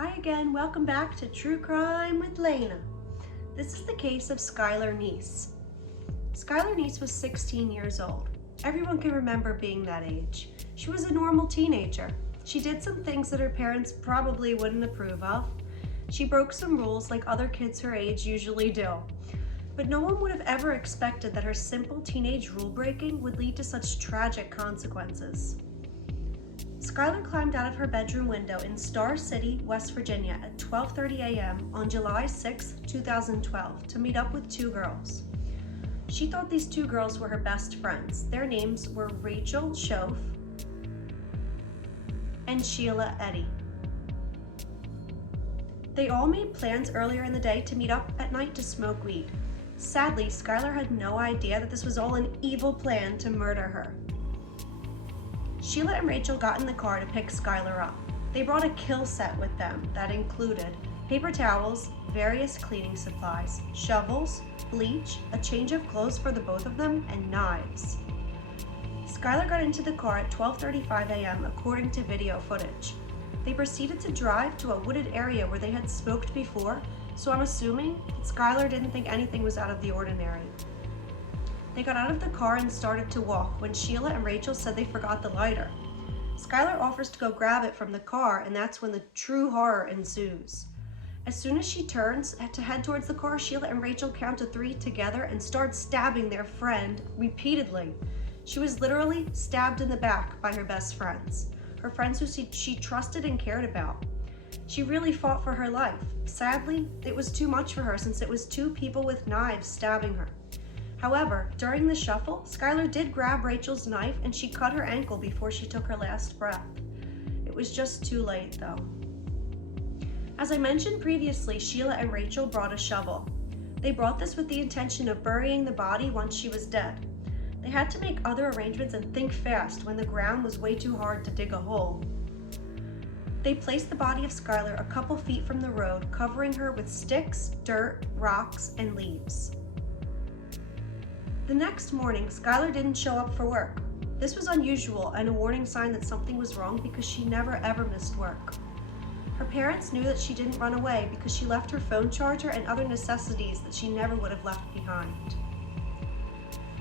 Hi again, welcome back to True Crime with Lena. This is the case of Skylar Neese. Skylar Neese was 16 years old. Everyone can remember being that age. She was a normal teenager. She did some things that her parents probably wouldn't approve of. She broke some rules like other kids her age usually do. But no one would have ever expected that her simple teenage rule breaking would lead to such tragic consequences. Skylar climbed out of her bedroom window in Star City, West Virginia at 12:30 a.m. on July 6, 2012 to meet up with two girls. She thought these two girls were her best friends. Their names were Rachel Schoaf and Sheila Eddy. They all made plans earlier in the day to meet up at night to smoke weed. Sadly, Skylar had no idea that this was all an evil plan to murder her. Sheila and Rachel got in the car to pick Skylar up. They brought a kill set with them that included paper towels, various cleaning supplies, shovels, bleach, a change of clothes for the both of them, and knives. Skylar got into the car at 12:35 a.m. according to video footage. They proceeded to drive to a wooded area where they had smoked before, so I'm assuming that Skylar didn't think anything was out of the ordinary. They got out of the car and started to walk when Sheila and Rachel said they forgot the lighter. Skylar offers to go grab it from the car, and that's when the true horror ensues. As soon as she turns to head towards the car, Sheila and Rachel count to 3 together and start stabbing their friend repeatedly. She was literally stabbed in the back by her best friends, her friends who she trusted and cared about. She really fought for her life. Sadly, it was too much for her since it was 2 people with knives stabbing her. However, during the shuffle, Skylar did grab Rachel's knife and she cut her ankle before she took her last breath. It was just too late though. As I mentioned previously, Sheila and Rachel brought a shovel. They brought this with the intention of burying the body once she was dead. They had to make other arrangements and think fast when the ground was way too hard to dig a hole. They placed the body of Skylar a couple feet from the road, covering her with sticks, dirt, rocks, and leaves. The next morning, Skylar didn't show up for work. This was unusual and a warning sign that something was wrong because she never ever missed work. Her parents knew that she didn't run away because she left her phone charger and other necessities that she never would have left behind.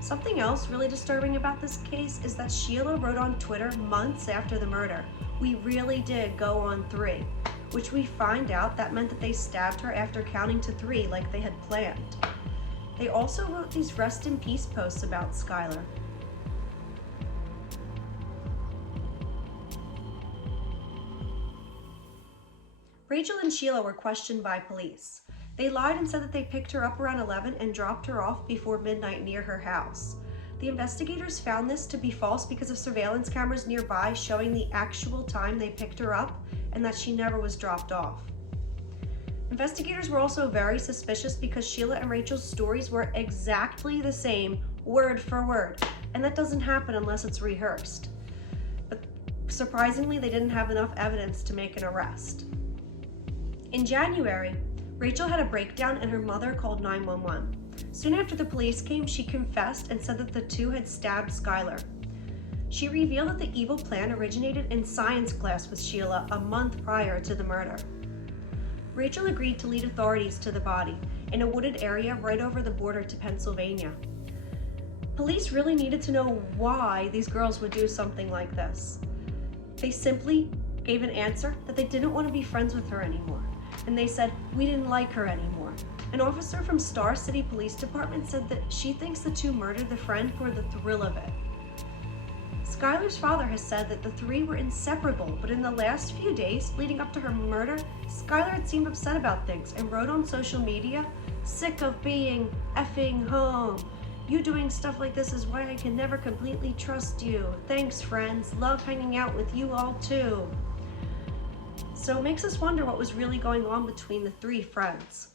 Something else really disturbing about this case is that Sheila wrote on Twitter months after the murder, "We really did go on 3, which we find out that meant that they stabbed her after counting to 3 like they had planned. They also wrote these rest in peace posts about Skylar. Rachel and Sheila were questioned by police. They lied and said that they picked her up around 11 and dropped her off before midnight near her house. The investigators found this to be false because of surveillance cameras nearby showing the actual time they picked her up and that she never was dropped off. Investigators were also very suspicious because Sheila and Rachel's stories were exactly the same, word for word, and that doesn't happen unless it's rehearsed. But surprisingly, they didn't have enough evidence to make an arrest. In January, Rachel had a breakdown and her mother called 911. Soon after the police came, she confessed and said that the two had stabbed Skylar. She revealed that the evil plan originated in science class with Sheila a month prior to the murder. Rachel agreed to lead authorities to the body in a wooded area right over the border to Pennsylvania. Police really needed to know why these girls would do something like this. They simply gave an answer that they didn't want to be friends with her anymore. And they said, "We didn't like her anymore." An officer from Star City Police Department said that she thinks the two murdered the friend for the thrill of it. Skylar's father has said that the 3 were inseparable, but in the last few days leading up to her murder, Skylar had seemed upset about things and wrote on social media, "Sick of being effing home. You doing stuff like this is why I can never completely trust you. Thanks, friends. Love hanging out with you all too." So it makes us wonder what was really going on between the 3 friends.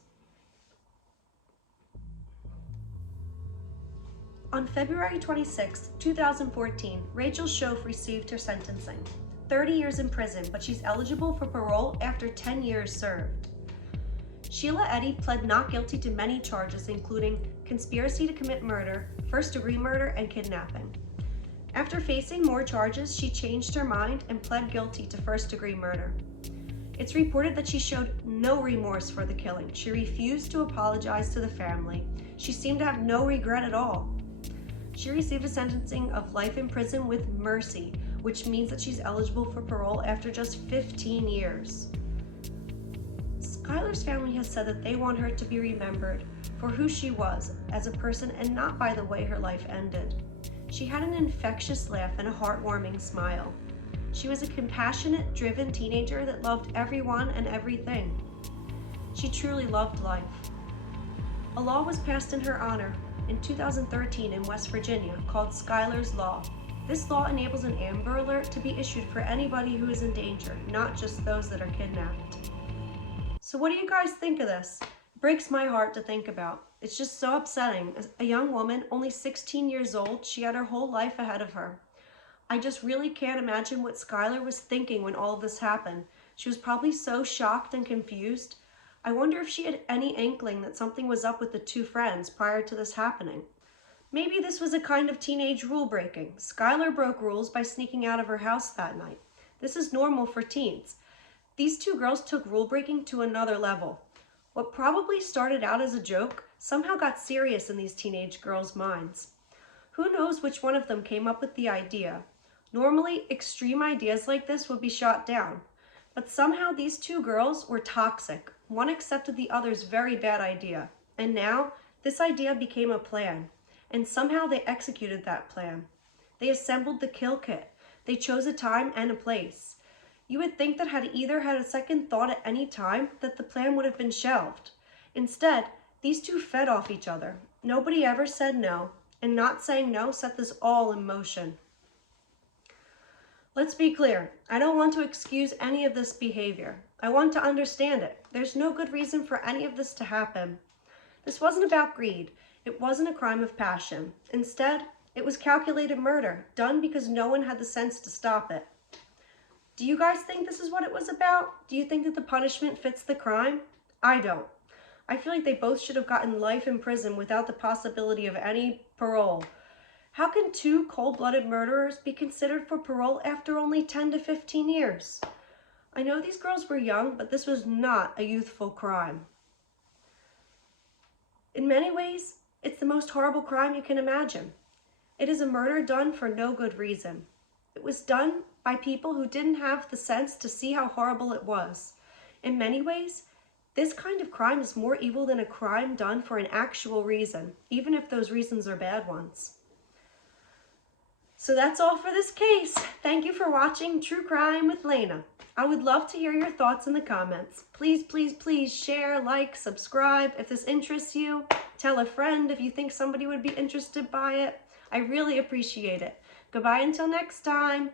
On February 26, 2014, Rachel Schoaf received her sentencing. 30 years in prison, but she's eligible for parole after 10 years served. Sheila Eddy pled not guilty to many charges, including conspiracy to commit murder, first-degree murder, and kidnapping. After facing more charges, she changed her mind and pled guilty to first-degree murder. It's reported that she showed no remorse for the killing. She refused to apologize to the family. She seemed to have no regret at all. She received a sentencing of life in prison with mercy, which means that she's eligible for parole after just 15 years. Skylar's family has said that they want her to be remembered for who she was as a person and not by the way her life ended. She had an infectious laugh and a heartwarming smile. She was a compassionate, driven teenager that loved everyone and everything. She truly loved life. A law was passed in her honor in 2013 in West Virginia called Skylar's Law. This law enables an Amber Alert to be issued for anybody who is in danger, not just those that are kidnapped. So what do you guys think of this? It breaks my heart to think about. It's just so upsetting. As a young woman, only 16 years old, she had her whole life ahead of her. I just really can't imagine what Skylar was thinking when all of this happened. She was probably so shocked and confused. I wonder if she had any inkling that something was up with the two friends prior to this happening. Maybe this was a kind of teenage rule breaking. Skylar broke rules by sneaking out of her house that night. This is normal for teens. These two girls took rule breaking to another level. What probably started out as a joke somehow got serious in these teenage girls' minds. Who knows which one of them came up with the idea? Normally, extreme ideas like this would be shot down. But somehow these two girls were toxic. One accepted the other's very bad idea. And now, this idea became a plan. And somehow they executed that plan. They assembled the kill kit. They chose a time and a place. You would think that had either had a second thought at any time, that the plan would have been shelved. Instead, these two fed off each other. Nobody ever said no, and not saying no set this all in motion. Let's be clear, I don't want to excuse any of this behavior. I want to understand it. There's no good reason for any of this to happen. This wasn't about greed. It wasn't a crime of passion. Instead, it was calculated murder, done because no one had the sense to stop it. Do you guys think this is what it was about? Do you think that the punishment fits the crime? I don't. I feel like they both should have gotten life in prison without the possibility of any parole. How can two cold-blooded murderers be considered for parole after only 10 to 15 years? I know these girls were young, but this was not a youthful crime. In many ways, it's the most horrible crime you can imagine. It is a murder done for no good reason. It was done by people who didn't have the sense to see how horrible it was. In many ways, this kind of crime is more evil than a crime done for an actual reason, even if those reasons are bad ones. So that's all for this case. Thank you for watching True Crime with Lena. I would love to hear your thoughts in the comments. Please, please, please share, like, subscribe if this interests you. Tell a friend if you think somebody would be interested by it. I really appreciate it. Goodbye until next time.